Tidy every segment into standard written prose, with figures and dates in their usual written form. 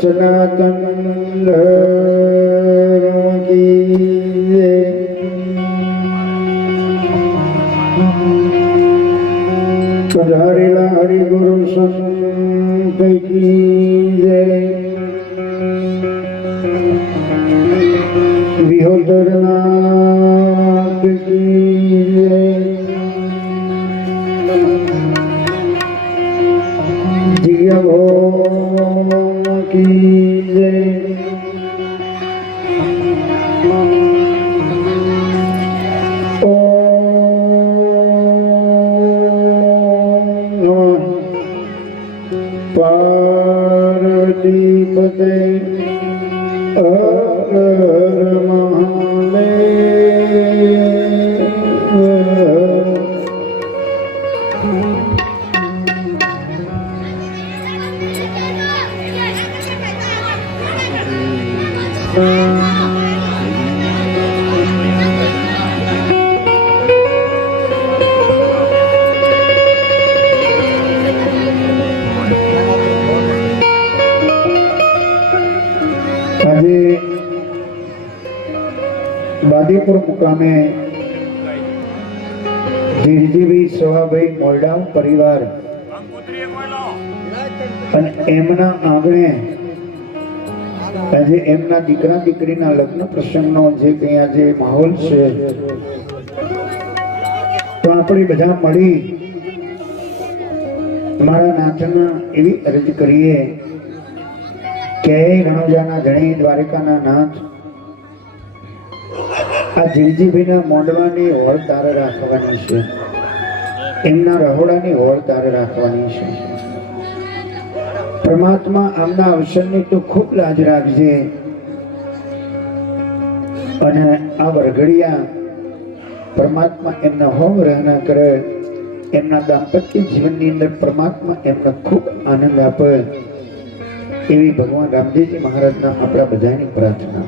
सनातन पधारेला हरि गुरु संत की जय। विहोदरनाथ की जय। दिव्य भोम की जय। पार्वती पते हर આજે બાદીપુર મુકામે ધીરજીભાઈ સવાભાઈ મોરડાઉ પરિવાર અને એમના આંગણે આજે એમના દીકરા દીકરીના લગ્ન પ્રસંગનો જે કંઈ આજે માહોલ છે, તો આપણે બધા મળી મારા નાથના એવી અરજ કરીએ કે રણોજાના ધણી દ્વારિકાના નાથ આ ધીરજીભાઈના મોંડવાની હોળ તારે રાખવાની છે, એમના રહોડાની હોળ તારે રાખવાની છે। પરમાત્મા આમના અવસરની તો ખૂબ લાજ રાખજે અને આ વરઘડિયા પરમાત્મા એમના હોમ રહેના કરે, એમના દાંપત્ય જીવનની અંદર પરમાત્મા એમને ખૂબ આનંદ આપે એવી ભગવાન રામદેવજી મહારાજના આપણા બધાની પ્રાર્થના।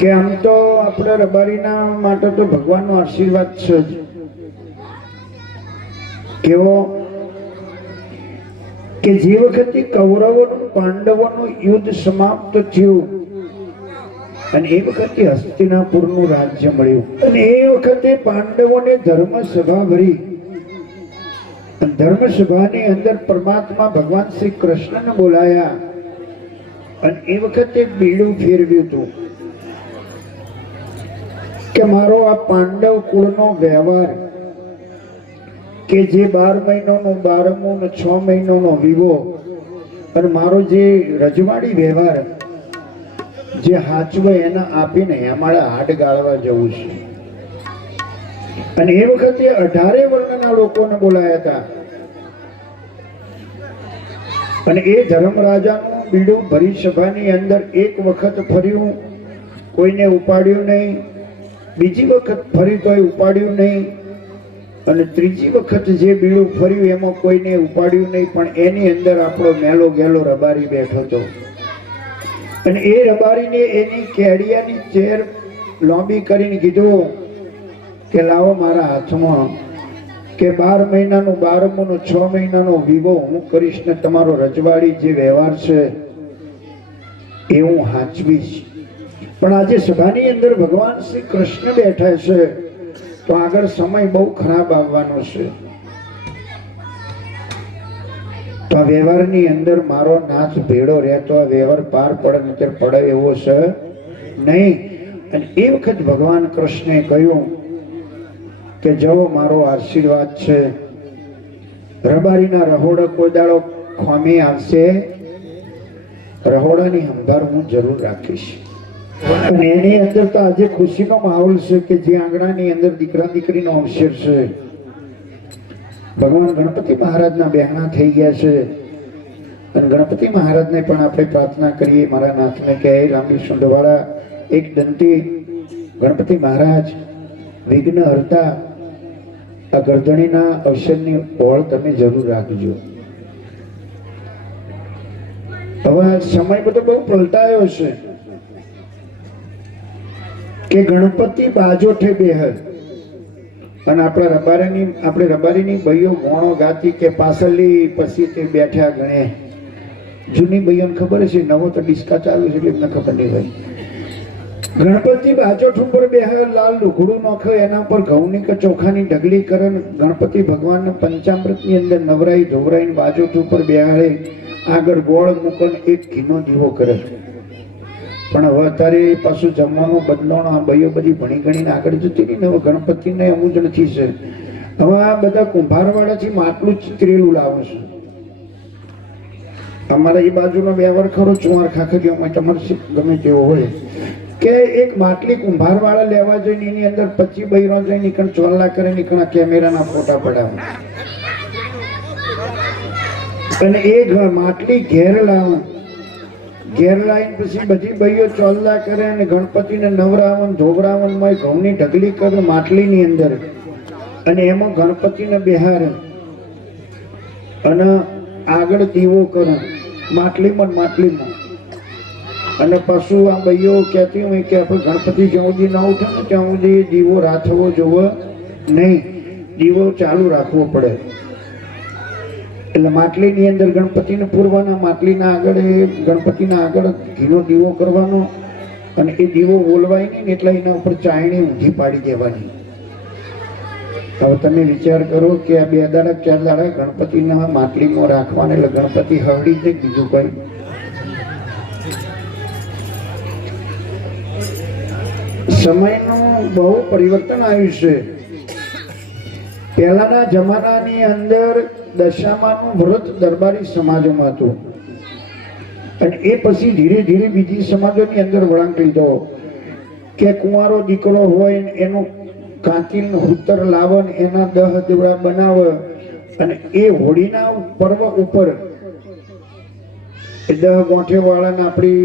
કે આમ તો આપણે રબારીના માટે તો ભગવાનનો આશીર્વાદ છે જ, કેવો કે જે વખતે કૌરવોનું પાંડવોનું યુદ્ધ સમાપ્ત થયું અને એ વખતે હસ્તિનાપુરનું રાજ્ય મળ્યું અને એ વખતે પાંડવોને ધર્મસભા ભરી। ધર્મસભાની અંદર પરમાત્મા ભગવાન શ્રી કૃષ્ણને બોલાયા અને એ વખતે બીડું ફેરવ્યું હતું કે મારો આ પાંડવ કુળનો વ્યવહાર કે જે 12 મહિનાનો 12મો ને 6 મહિનાનો વિવો અને મારો જે રજવાડી વ્યવહાર જે હાચવો એના આપીને અમારે હાડ ગાળવા જવું છે। અને એ વખતે 18 વર્ણના લોકોને બોલાયા હતા અને એ ધર્મરાજાનું બીડું ભરી સભાની અંદર એક વખત ફર્યું, કોઈને ઉપાડ્યું નહીં, બીજી વખત ફરી તોય ઉપાડ્યું નહીં અને ત્રીજી વખત જે બીડું ફર્યું એમાં કોઈને ઉપાડ્યું નહીં, પણ એની અંદર આપણો મેલો ગેલો રબારી બેઠો હતો અને એ રબારીને એની કેડિયાની ચેર લોંબી કરીને કીધું કે લાવો મારા હાથમાં કે 12 મહિનાનો 12મો નો 6 મહિનાનો વિવો હું કરીશ ને તમારો રજવાડી જે વ્યવહાર છે એ હું હાચવીશ। પણ આજે સભાની અંદર ભગવાન શ્રી કૃષ્ણ બેઠા છે તો આગળ સમય બહુ ખરાબ આવવાનો છે, તો આ વ્યવહારની અંદર મારો નાથ ભેડો રહેતો આ વ્યવહાર પાર પડે ને ત્યારે પડે એવો છે નહીં। અને એ વખત ભગવાન કૃષ્ણે કહ્યું કે જવો મારો આશીર્વાદ છે, રબારીના રહોડા કોઈ દાડો ખોમી આવશે, રહોડાની સંભાળ હું જરૂર રાખીશ। અને એની અંદર તો આજે ખુશીનો માહોલ છે કે જે આંગણાની અંદર દીકરા દીકરીનો અવસર છે, ભગવાન ગણપતિ મહારાજના બહેણા થઈ ગયા છે અને ગણપતિ મહારાજને પણ આપણે પ્રાર્થના કરીએ, મારા નાથને કહે રામજી સુંઢવાળા એક દંતી ગણપતિ મહારાજ વિઘ્ન હરતા આ ગરદણીના અવસરની ઓળ તમે જરૂર રાખજો. હવે સમય બધો બહુ પલટાયો છે કે ગણપતિ બાજોઠે બેહ અને આપણે રબારીની ભાઈઓ ગોણો ગાતી કે પાછળની પછી તે બેઠા ગણે. જૂની ભાઈઓને ખબર છે, નવો તો ડિસ્કા ચાલુ છે એટલે એમને ખબર નહીં ભાઈ. ગણપતિ બાજોઠ ઉપર બેહ, લાલ લુગડું નોખે, એના પર ઘઉંની કે ચોખાની ઢગલી કરે, ગણપતિ ભગવાનને પંચામૃતની અંદર નવરાઈ ધોવરાઈને બાજોઠ ઉપર બેહાડે, આગળ ગોળ મૂકન એક ઘીનો દીવો કરે. પણ હવે અત્યારે પાછું જમવાનું બદલાણ, આ ભાઈઓ બધી ભણી ગણીને આગળ જતી રહી ને, હવે ગણપતિને અમુક જ નથી છે. હવે આ બધા કુંભારવાળાથી માટલું ચિતરેલું લાવે છે. અમારા એ બાજુનો વ્યવહાર ખરો ચુંવાર ખાખરીઓમાં તમારે ગમે તેવો હોય કે એક માટલી કુંભારવાળા લેવા જઈને એની અંદર 25 બૈરો જઈને નીકળ ચોલ્લા કરે, નીકળ કેમેરાના ફોટા પડાવે અને એ માટલી ઘેર લાવે. ઘેર લાવીને પછી બધી ભાઈઓ ચોલ્લા કરે અને ગણપતિને નવરાવન ધોવરાવન માં ઘઉંની ઢગલી કરે માટલીની અંદર અને એમાં ગણપતિને બેહારે અને આગળ દીવો કરે માટલીમાં અને પશુ આ ભાઈઓ કહેતી હોય કે આપણે ગણપતિ જ્યાં સુધી ન ઉઠે ને ત્યાં સુધી દીવો રાથવો જોવો નહીં, દીવો ચાલુ રાખવો પડે. એટલે માટલીની અંદર ગણપતિને પૂરવાના, માટલીના આગળ ગણપતિના આગળ ઘીનો દીવો કરવાનો અને એ દીવો બોલવાય નહીં એટલે એના ઉપર ચાયણી ઊંધી પાડી દેવાની. હવે તમે વિચાર કરો કે આ 2 દાડા 4 દાડા ગણપતિના માટલીમાં રાખવાના એટલે ગણપતિ હવડી જાય, બીજું કોઈ. સમયનું બહુ પરિવર્તન આવ્યું છે. પહેલાના જમાનાની અંદર દશામાનું વ્રત દરબારી સમાજમાં હતું અને એ પછી ધીરે ધીરે બીજી સમાજોની અંદર વળાંક લીધો કે કુંવારો દીકરો હોય એનું કાંતિલ હુતર લાવન એના 10 દેવડા બનાવે અને એ હોળીના પર્વ ઉપર 10 ગોઠે વાળાને આપણી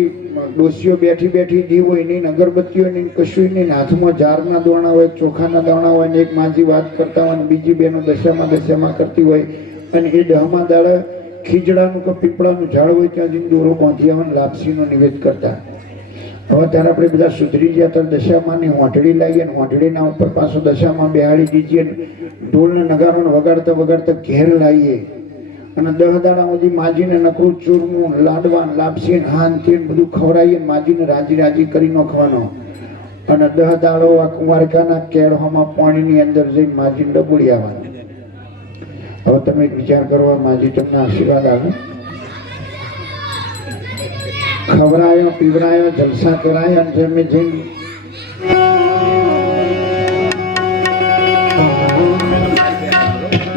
ડોસીઓ બેઠી બેઠી દીવો એની અગરબત્તીઓ એની કશું એની હાથમાં જારના દોણા હોય, ચોખાના દાણા હોય ને એક માજી વાત કરતા હોય, બીજી બેનો દશામાં કરતી હોય અને એ 10મા દાડા ખીજડાનું કે પીપળાનું ઝાડ હોય ત્યાં જઈને દોરો બાંધી આવવાનું લાપસીનો નિવેદ કરતા. હવે ત્યારે આપણે બધા સુધરી ગયા, ત્યારે દશામાની હોંઠડી લાવીએ ને હોંઠડીના ઉપર પાછો દશામાં બેહાડી દીજીએ, ઢોલને નગારોને વગાડતા વગાડતા ઘેર લાવીએ અને 10 દાડા સુધી માજીને નકરું ચૂરમું, લાડવા, લાપસી, હાન તેલ બધું ખવડાવીએ, માજીને રાજી કરી નાખવાનો અને 10 દાડો આ કુંવારકાના કેળવામાં પાણીની અંદર જઈને માજીને ડબોળી આવવાનું. હવે તમે વિચાર કરવા, માજી તમને આશીર્વાદ આવે, ખવડાયો પીવડાયો, જલસા કરાયા અને તમે જઈને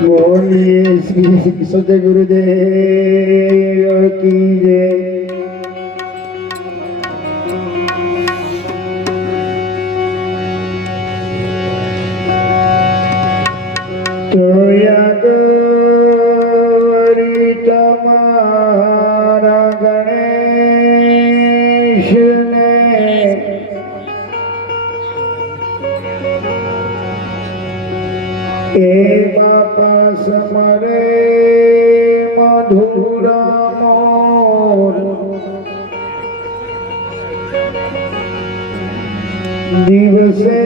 બોલીએ શ્રી સદગુરુદેવ કી જય. તોયાગરી તમારા ગણેશને એ બાપા સમરે મધુરા મોર દિવસે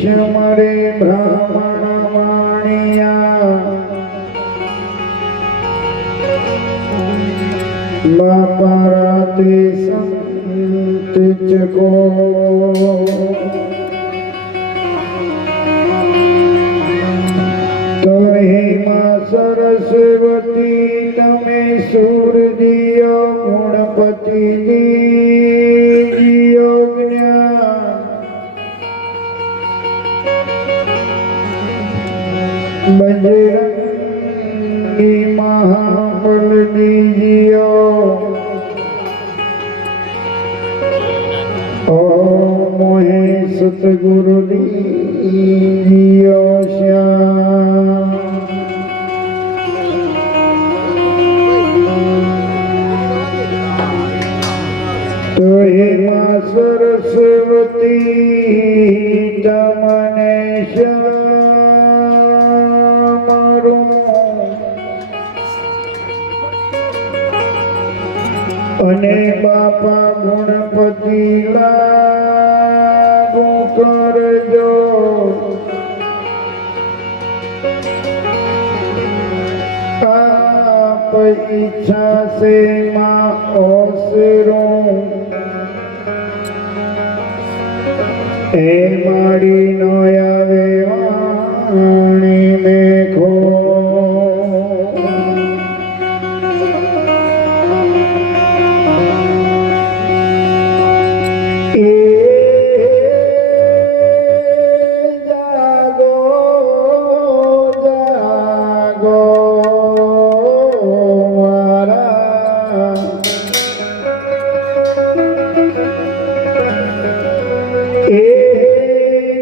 સમરે બ્રાહ્મણ વાણિયા બાપા રાતે સંત જગો સરસ્વતી તમે સૂર્ય ગુણપતિ દિયો જ્ઞાન બજરંગી મહાબળ દિયો ઓ મોહે સતગુરુ દિયો શ્યામ. અને બાપા ગુણપતિ લાગુ કરજો આપ ઈચ્છા સે માં ઓસરો એ માડી નો આવે વાણી મેઘો જાગો જાગો મારા એ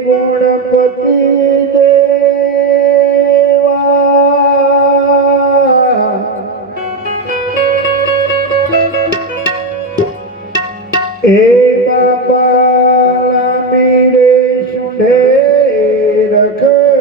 ગુણપતિ દેવા એ બાપા મીરે સુંઢે રખવાળા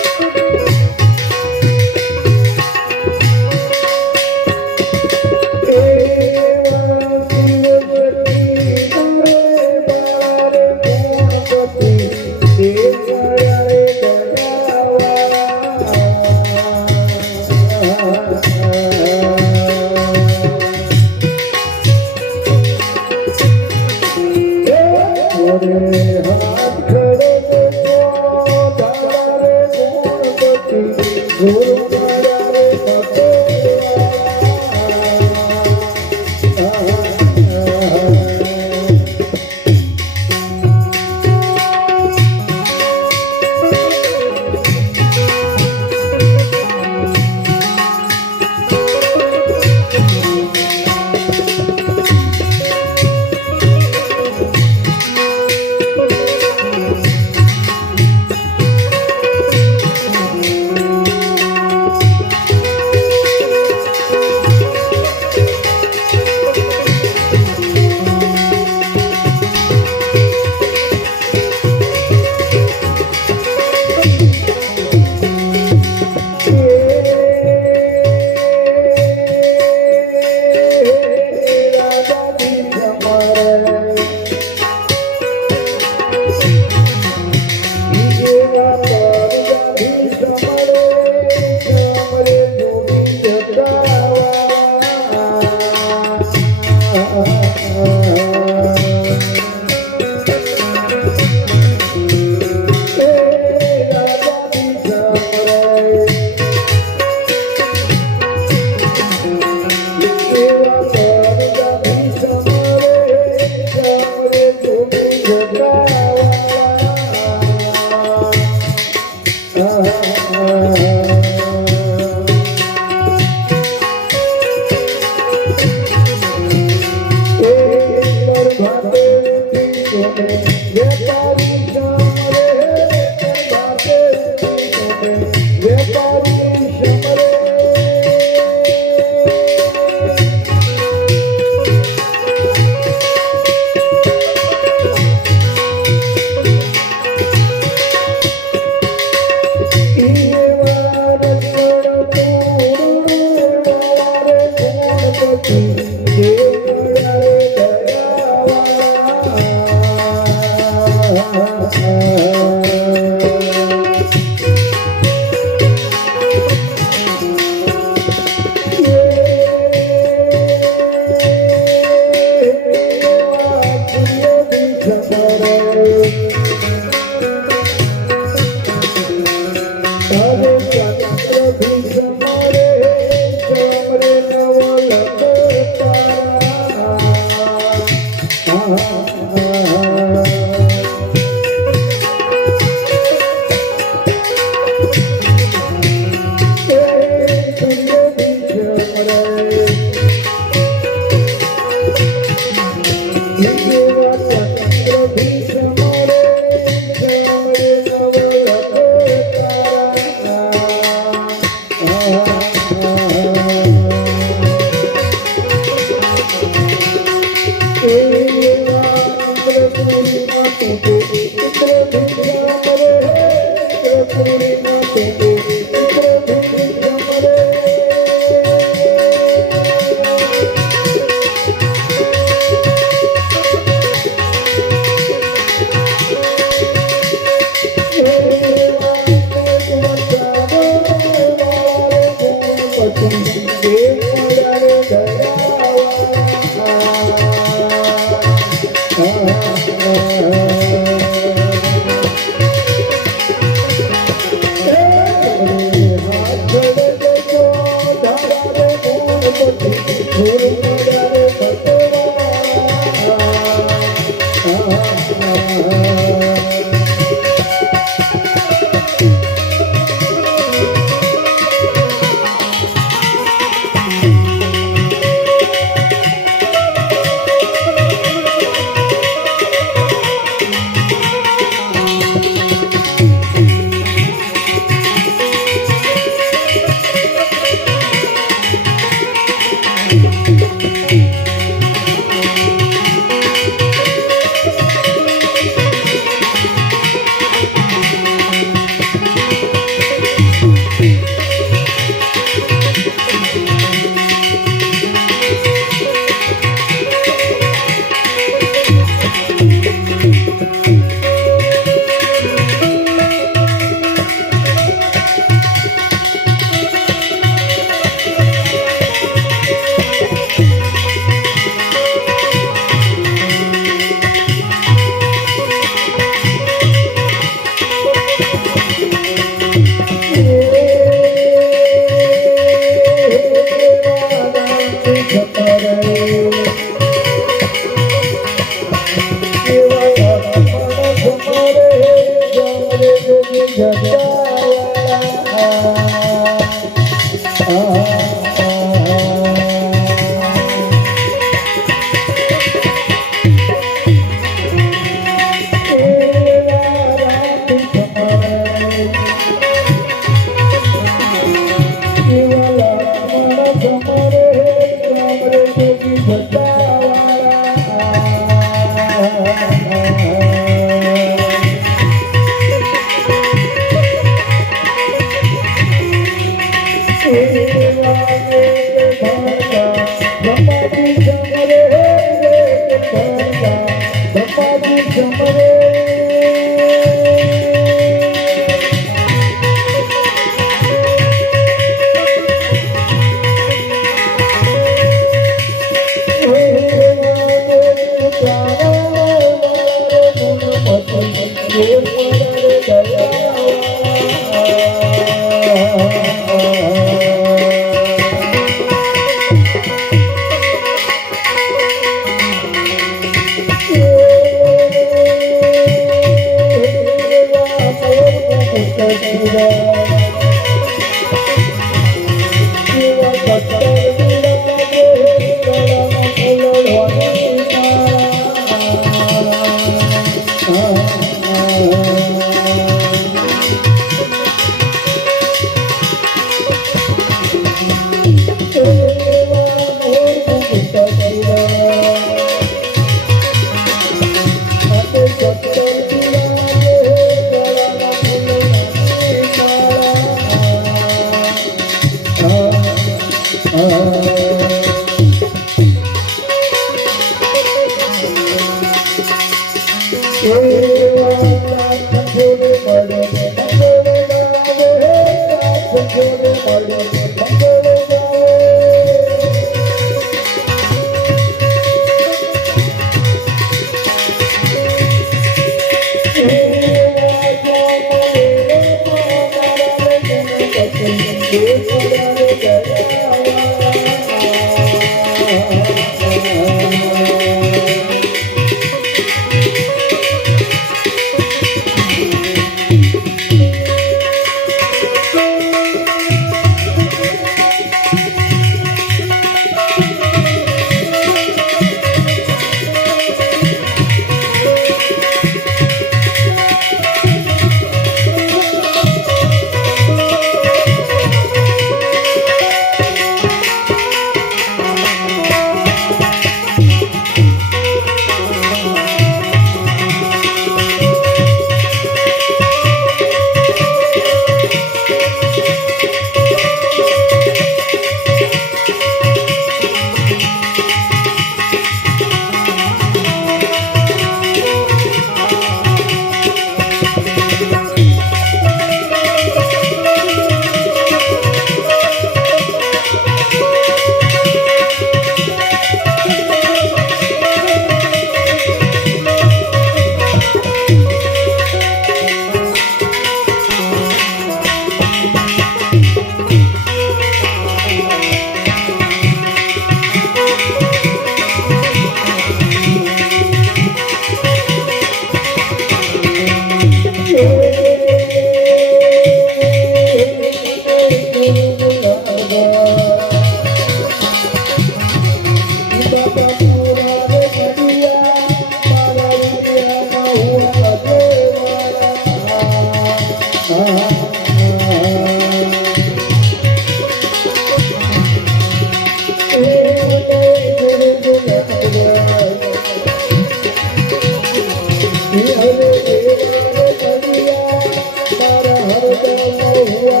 हुआ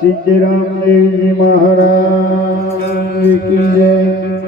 सिद्धराम देव जी महाराज की जय।